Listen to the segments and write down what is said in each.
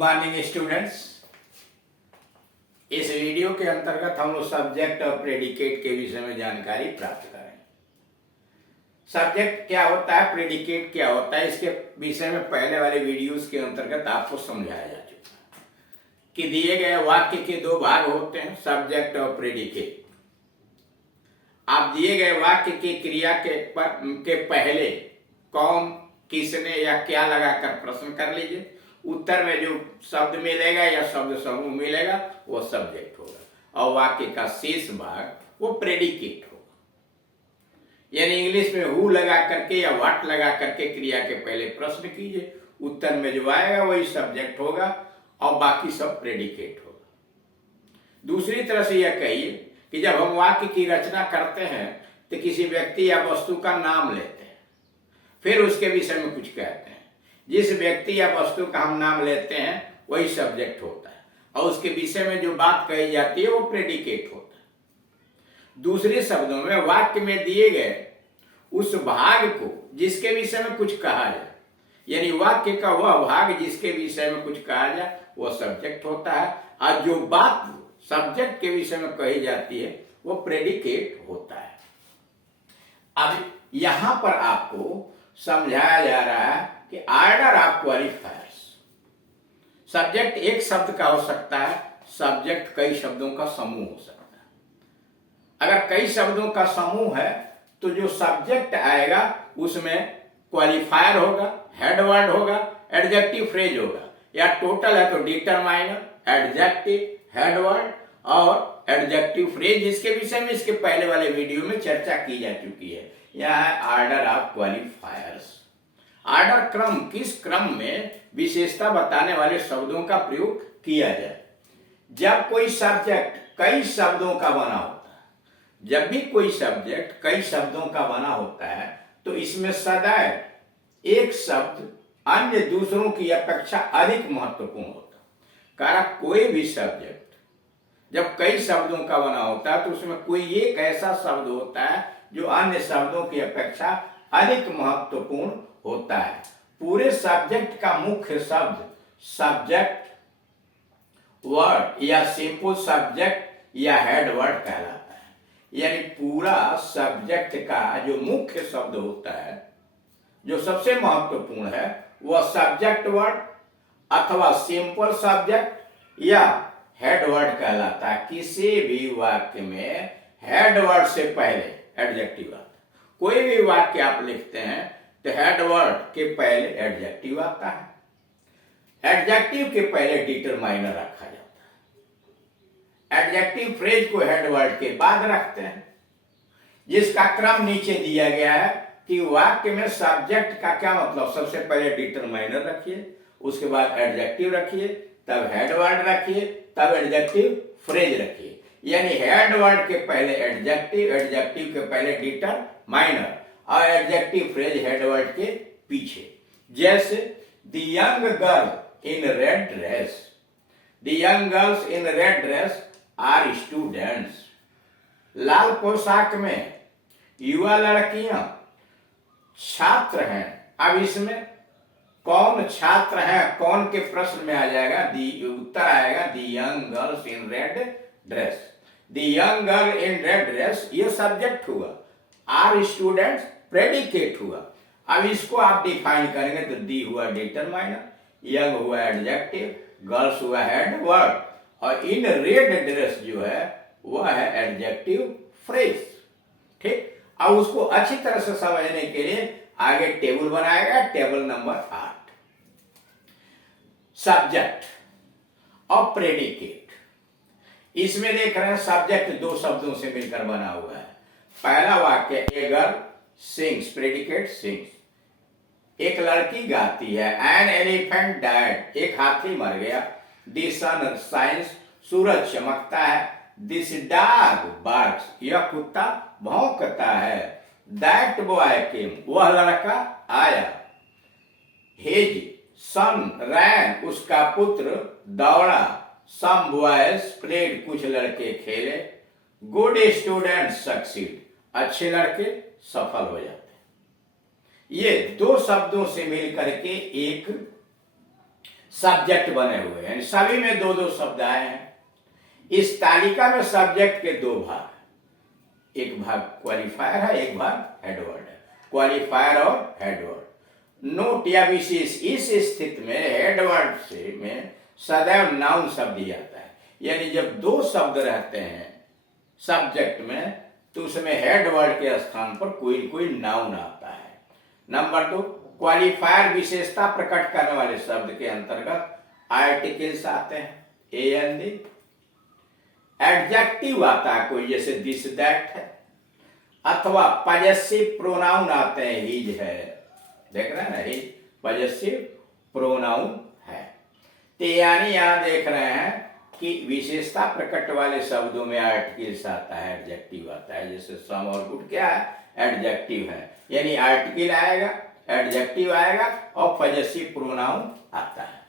Morning students. इस video के अंतर्गत हम लोग सब्जेक्ट और प्रेडिकेट के विषय में जानकारी प्राप्त करेंगे। सब्जेक्ट क्या होता है, प्रेडिकेट क्या होता है, इसके विषय में पहले वाले वीडियोस के अंतर्गत आपको समझाया जा चुका है कि दिए गए वाक्य के दो भाग होते हैं, सब्जेक्ट और प्रेडिकेट। आप दिए गए वाक्य की क्रिया के पहले कौन, किसने या क्या लगाकर प्रश्न कर लीजिए। उत्तर में जो शब्द मिलेगा या शब्द समूह मिलेगा वो सब्जेक्ट होगा और वाक्य का शेष भाग वो प्रेडिकेट होगा। यानी इंग्लिश में हु लगा करके या व्हाट लगा करके क्रिया के पहले प्रश्न कीजिए, उत्तर में जो आएगा वही सब्जेक्ट होगा और बाकी सब प्रेडिकेट होगा। दूसरी तरह से यह कहिए कि जब हम वाक्य की रचना करते हैं तो किसी व्यक्ति या वस्तु का नाम लेते हैं, फिर उसके विषय में कुछ कहते हैं। जिस व्यक्ति या वस्तु का हम नाम लेते हैं वही सब्जेक्ट होता है और उसके विषय में जो बात कही जाती है वो प्रेडिकेट होता है। दूसरे शब्दों में वाक्य में दिए गए उस भाग को जिसके विषय में कुछ कहा जाए, यानी वाक्य का वह भाग जिसके विषय में कुछ कहा जाए वो सब्जेक्ट होता है और जो बात सब्जेक्ट के विषय में कही जाती है वो प्रेडिकेट होता है। अब यहां पर आपको समझाया जा रहा है कि ऑर्डर ऑफ क्वालिफायर्स। सब्जेक्ट एक शब्द का हो सकता है, सब्जेक्ट कई शब्दों का समूह हो सकता है। अगर कई शब्दों का समूह है तो जो सब्जेक्ट आएगा उसमें क्वालिफायर होगा, हेड वर्ड होगा, एडजेक्टिव फ्रेज होगा, या टोटल है तो डिटरमाइनर, एडजेक्टिव, हेड वर्ड और एडजेक्टिव फ्रेज, जिसके विषय में इसके पहले वाले वीडियो में चर्चा की जा चुकी है। यह है ऑर्डर ऑफ क्वालिफायर्स। ऑर्डर क्रम, किस क्रम में विशेषता बताने वाले शब्दों का प्रयोग किया जाए। जब कोई सब्जेक्ट कई शब्दों का बना होता है, जब भी कोई सब्जेक्ट कई शब्दों का बना होता है तो इसमें सदैव एक शब्द अन्य दूसरों की अपेक्षा अधिक महत्वपूर्ण होता है। कारण कोई भी सब्जेक्ट जब कई शब्दों का बना होता है तो उसमें कोई एक ऐसा शब्द होता है जो अन्य शब्दों की अपेक्षा अधिक महत्वपूर्ण होता है। पूरे सब्जेक्ट का मुख्य शब्द सब्जेक्ट वर्ड या सिंपल सब्जेक्ट या हेड वर्ड कहलाता है। यानी पूरा सब्जेक्ट का जो मुख्य शब्द होता है, जो सबसे महत्वपूर्ण है, वह सब्जेक्ट वर्ड अथवा सिंपल सब्जेक्ट या हेड वर्ड कहलाता है। किसी भी वाक्य में हेड वर्ड से पहले एडजेक्टिव आता है। कोई भी वाक्य आप लिखते हैं तो हेड वर्ड के पहले एडजेक्टिव आता है, एडजेक्टिव के पहले डिटरमाइनर रखा जाता है, एडजेक्टिव फ्रेज को हेड वर्ड के बाद रखते हैं, जिसका क्रम नीचे दिया गया है कि वाक्य में सब्जेक्ट का क्या मतलब। सबसे पहले डिटरमाइनर रखिए, उसके बाद एडजेक्टिव रखिए, तब हेड वर्ड रखिए, तब एडजेक्टिव फ्रेज रखिए। यानी हेड वर्ड के पहले एडजेक्टिव, एडजेक्टिव के पहले डिटरमाइनर और एडजेक्टिव फ्रेज हेड वर्ड के पीछे। जैसे the young girl in red dress, the young girls in red dress are students. लाल पोशाक में युवा लड़कियां छात्र हैं। अब इसमें कौन छात्र है, कौन के प्रश्न में आ जाएगा, उत्तर आएगा the young girls in red dress. The young girl in red dress ये सब्जेक्ट हुआ, आर स्टूडेंट्स प्रेडिकेट हुआ। अब इसको आप डिफाइन करेंगे तो दी हुआ डिटरमाइनर, यंग हुआ एडजेक्टिव, गर्ल्स हुआ हेड वर्ड और इन रेड ड्रेस जो है वह है एडजेक्टिव फ्रेज। ठीक, अब उसको अच्छी तरह से समझने के लिए आगे टेबल बनाएगा, टेबल नंबर 8। सब्जेक्ट और प्रेडिकेट। इसमें देख रहे हैं सब्जेक्ट दो शब्दों से मिलकर बना हुआ है। पहला वाक्य a girl sings, predicate sings. एक लड़की गाती है। एन एलिफेंट डाइड, एक हाथी मर गया। द सन शाइन्स, सूरज चमकता है। दिस डॉग बार्क्स, यह कुत्ता भौंकता है। दैट बॉय केम, वह लड़का आया। हिज सन रैन, उसका पुत्र दौड़ा। सम बॉयज प्लेड, कुछ लड़के खेले। गुड स्टूडेंट सक्सीड, अच्छे लड़के सफल हो जाते हैं। ये दो शब्दों से मिलकर के एक सब्जेक्ट बने हुए हैं, सभी में दो दो शब्द आए हैं। इस तालिका में सब्जेक्ट के दो भाग, एक भाग क्वालिफायर है, एक भाग हेडवर्ड है। क्वालिफायर और हेडवर्ड। नोट या विशेष, इस स्थिति में हेडवर्ड से में सदैव नाउन शब्द ही आता है। यानी जब दो शब्द रहते हैं सब्जेक्ट में तो उसमें हेडवर्ड के स्थान पर कोई कोई नाउन आता है। नंबर 2, क्वालिफायर विशेषता प्रकट करने वाले शब्द के अंतर्गत आर्टिकल्स आते हैं, ए एन दी। एडजेक्टिव आता है कोई, जैसे दिस दैट है, अथवा पजेसिव प्रोनाउन आते हैं, हिज है, देख रहे हैं ना, हिज पजेसिव प्रोनाउन है। तो यानी यहां देख रहे हैं कि विशेषता प्रकट वाले शब्दों में आर्टिकल्स आता है, एडजेक्टिव आता है। जैसे सम और गुड क्या है, एडजेक्टिव है, यानी आर्टिकल आएगा, एडजेक्टिव आएगा और पजेसिव प्रोनाउन आता है,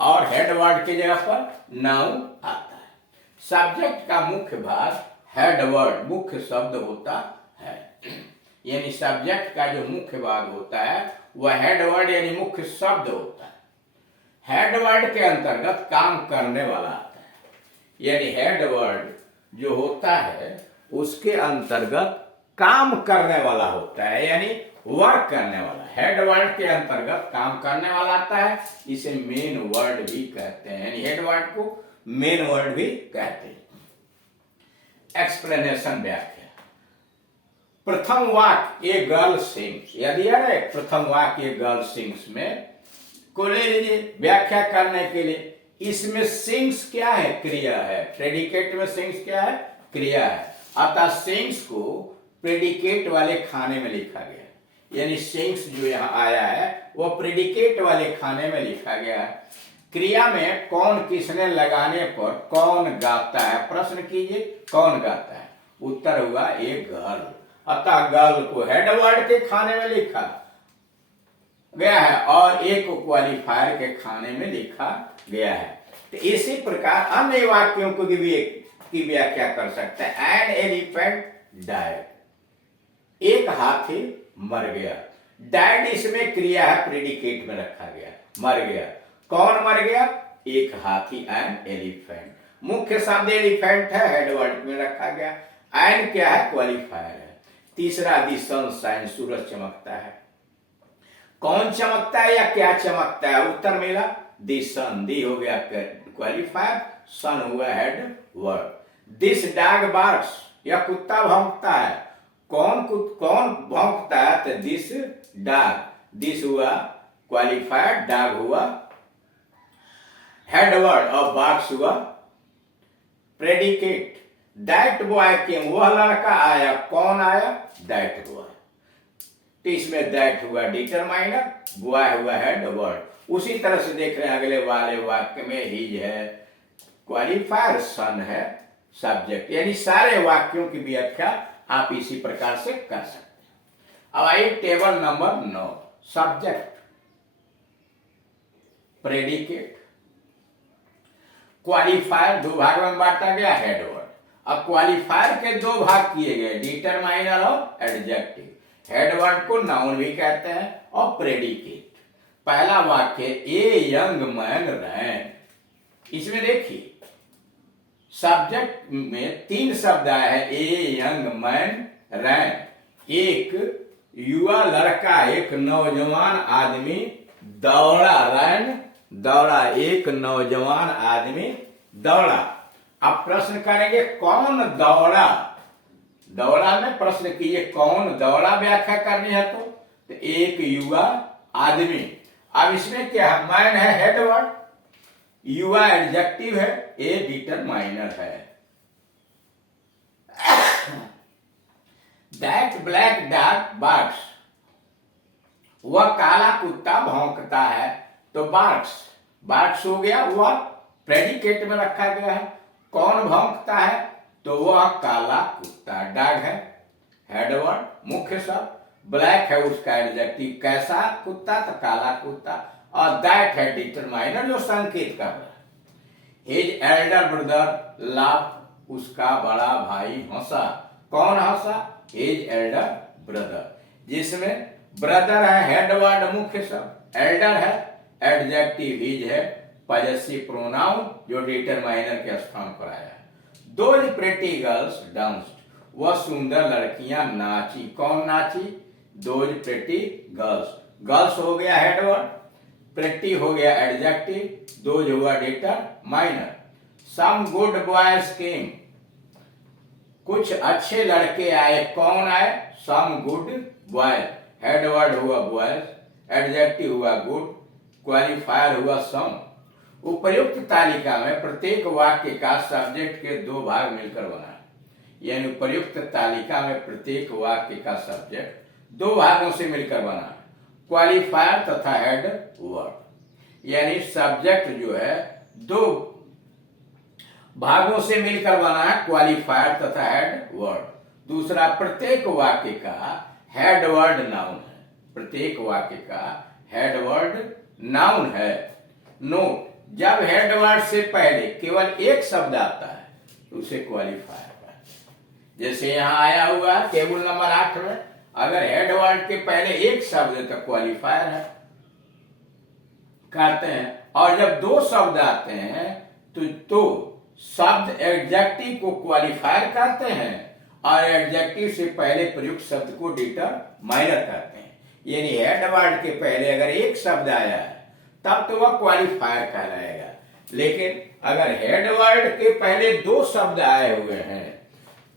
और हेडवर्ड की जगह पर नाउन आता है। सब्जेक्ट का मुख्य भाग हेडवर्ड मुख्य शब्द होता है, यानी सब्जेक्ट का जो मुख्य भाग होता है वह हेडवर्ड यानी मुख्य शब्द होता है। हेडवर्ड के अंतर्गत काम करने वाला आता है, यानी हेडवर्ड जो होता है उसके अंतर्गत काम करने वाला होता है, यानी वर्क करने वाला। हेडवर्ड के अंतर्गत काम करने वाला आता है, इसे मेन वर्ड भी कहते हैं, यानी हेडवर्ड को मेन वर्ड भी कहते हैं। एक्सप्लेनेशन, व्याख्या। प्रथम वाक्य ए गर्ल सिंग्स, यदि है प्रथम वाक्य ए गर्ल सिंग्स में को ले लीजिए व्याख्या करने के लिए। इसमें सिंग्स क्या है, क्रिया है। प्रेडिकेट में सिंग्स क्या है, क्रिया है, अतः सिंग्स को प्रेडिकेट वाले खाने में लिखा गया, यानी सिंग्स जो यहाँ आया है वो प्रेडिकेट वाले खाने में लिखा गया है। क्रिया में कौन किसने लगाने पर कौन गाता है, प्रश्न कीजिए कौन गाता है, उत्तर हुआ एक गर्ल, अतः गर्ल को हेडवर्ड के खाने में लिखा गया है और एक को क्वालिफायर के खाने में लिखा गया है। तो इसी प्रकार अन्य वाक्यों को भी की व्याख्या कर सकते हैं। एन एलिफेंट डायड, एक हाथी मर गया। डायड इसमें क्रिया है, प्रेडिकेट में रखा गया, मर गया। कौन मर गया, एक हाथी, एन एलिफेंट। मुख्य शब्द एलिफेंट है, हेडवर्ड में रखा गया। एन क्या है, क्वालिफायर है। तीसरा, दी सनशाइन, सूरज चमकता है। कौन चमकता है या क्या चमकता है, उत्तर मिला दी सन। दी हो गया क्वालिफायर, सन हुआ head word. This dog barks, यह कुत्ता भौंकता है। कौन भौंकता है, तो दिस डॉग। दिस हुआ क्वालिफायर, डॉग हुआ हेडवर्ड और बार्क्स हुआ प्रेडिकेट। दैट बॉय केम, वह लड़का आया। कौन आया, दैट बॉय। तो इसमें दैट हुआ डिटरमाइनर, बॉय हुआ हेड वर्ड। उसी तरह से देख रहे हैं अगले वाले वाक्य में हिज है क्वालिफायर, सन है सब्जेक्ट। यानी सारे वाक्यों की व्याख्या आप इसी प्रकार से कर सकते हैं। अब आइए table number 9, subject, predicate, qualifier दो भाग में बांटा गया, हेडवर्ड। अब क्वालिफायर के दो भाग किए गए, डिटरमाइनर और एडजेक्टिव। हेडवर्ड को नाउन भी कहते हैं और प्रेडिकेट। पहला वाक्य ए यंग मैन रैन, इसमें देखिए सब्जेक्ट में तीन शब्द आए हैं, ए यंग मैन रैन। एक युवा लड़का, एक नौजवान आदमी दौड़ा, रैन दौड़ा, एक नौजवान आदमी दौड़ा। अब प्रश्न करेंगे कौन दौड़ा, दौड़ा में प्रश्न कीजिए कौन दौड़ा, व्याख्या करनी है तो एक युवा आदमी। अब इसमें क्या है, मैन है हेडवर्ड, युवा एडजेक्टिव है, ए डिटरमाइनर है। दैट ब्लैक डॉग बार्क्स, वह काला कुत्ता भौंकता है, तो बार्क्स, बार्क्स हो गया, वह प्रेडिकेट में रखा गया है। कौन भौंकता है, तो वह काला कुत्ता, डॉग है हेडवर्ड मुख्य शब्द। ब्लैक है उसका एडजेक्टिव, कैसा कुत्ता, तो काला कुत्ता। और दैट है डिटरमाइनर जो संकेत कर रहा है। हिज एल्डर ब्रदर लाफ, उसका बड़ा भाई हंसा। कौन हंसा, हिज एल्डर ब्रदर, जिसमें ब्रदर है हेडवर्ड मुख्य शब्द, एल्डर है एडजेक्टिव, हिज है पजेसिव प्रोनाउन जो डिटरमाइनर के स्थान पर आया। दोज प्रेटी गर्ल्स डांस्ड, वह सुंदर लड़कियां नाची। कौन नाची? Those pretty girls. गर्ल्स हो गया हेडवर्ड, प्रेटी हो गया एडजेक्टिव, दोज हुआ determiner. Some good boys came, कुछ अच्छे लड़के आए। कौन आए? Some good boys. हेडवर्ड हुआ बॉयज, एडजेक्टिव हुआ गुड, क्वालिफायर हुआ सम। उपर्युक्त तालिका में प्रत्येक वाक्य का सब्जेक्ट के दो भाग मिलकर बना, यानी उपर्युक्त तालिका में प्रत्येक वाक्य का सब्जेक्ट दो भागों से मिलकर बना, क्वालिफायर तथा हेड वर्ड। यानी सब्जेक्ट जो है दो भागों से मिलकर बना है, क्वालिफायर तथा हेड वर्ड। दूसरा, प्रत्येक वाक्य का हेड वर्ड नाउन है। प्रत्येक वाक्य का हेड वर्ड नाउन है। नोट, जब हेड वर्ड से पहले केवल एक शब्द आता है तो उसे क्वालिफायर कहते हैं। जैसे यहां आया हुआ टेबल नंबर 8 में, अगर हेड वर्ड के पहले एक शब्द है तो क्वालिफायर है कहते हैं। और जब दो शब्द आते हैं तो शब्द एडजेक्टिव को क्वालिफायर कहते हैं और एडजेक्टिव से पहले प्रयुक्त शब्द को डिटरमाइनर कहते हैं। यानी हेड वर्ड के पहले अगर एक शब्द आया है तब तो वह क्वालिफायर कहलाएगा, लेकिन अगर हेड वर्ड के पहले दो शब्द आए हुए हैं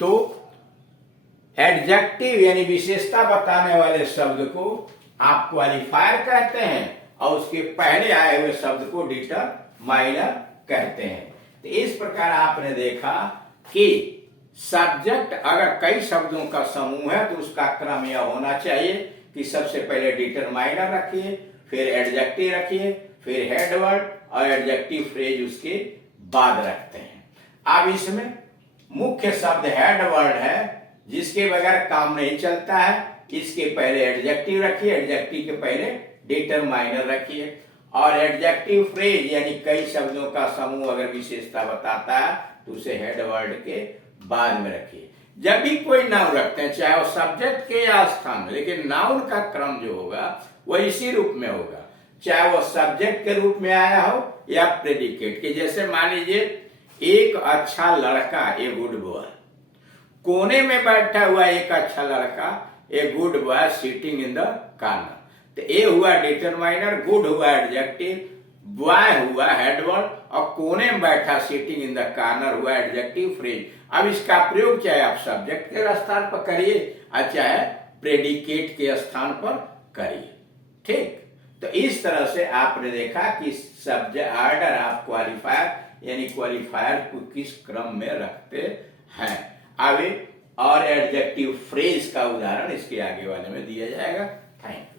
तो एडजेक्टिव यानी विशेषता बताने वाले शब्द को आप क्वालिफायर कहते हैं और उसके पहले आए हुए शब्द को डिटरमाइनर कहते हैं। तो इस प्रकार आपने देखा कि सब्जेक्ट अगर कई शब्दों का समूह है तो उसका क्रम यह होना चाहिए कि सबसे पहले डिटरमाइनर रखिए, फिर एडजेक्टिव रखिए, फिर हेड वर्ड और एडजेक्टिव फ्रेज उसके बाद रखते हैं। अब इसमें मुख्य शब्द हेड वर्ड है जिसके बगैर काम नहीं चलता है। इसके पहले एडजेक्टिव रखिए, एडजेक्टिव के पहले डिटरमाइनर रखिए और एडजेक्टिव फ्रेज यानी कई शब्दों का समूह अगर विशेषता बताता है तो उसे हेड वर्ड के बाद में रखिए। जब भी कोई नाउन रखते हैं चाहे वो सब्जेक्ट के या स्थान में, लेकिन नाउन का क्रम जो होगा वह इसी रूप में होगा, चाहे वो सब्जेक्ट के रूप में आया हो या प्रेडिकेट के। जैसे मान लीजिए एक अच्छा लड़का, ए गुड बॉय, कोने में बैठा हुआ एक अच्छा लड़का, a good boy sitting in the corner. तो ए हुआ डिटरमाइनर, गुड हुआ एडजेक्टिव, बॉय हुआ हेडवर्ड और कोने में बैठा सिटिंग इन द कॉर्नर हुआ एडजेक्टिव फ्रेज। अब इसका प्रयोग चाहे आप सब्जेक्ट के स्थान पर करिए और चाहे प्रेडिकेट के स्थान पर करिए। ठीक, तो इस तरह से आपने देखा कि सब्जेक्ट ऑर्डर आप क्वालिफायर यानी क्वालिफायर को किस क्रम में रखते हैं। आगे और एडजेक्टिव फ्रेज का उदाहरण इसके आगे वाले में दिया जाएगा। Thank you.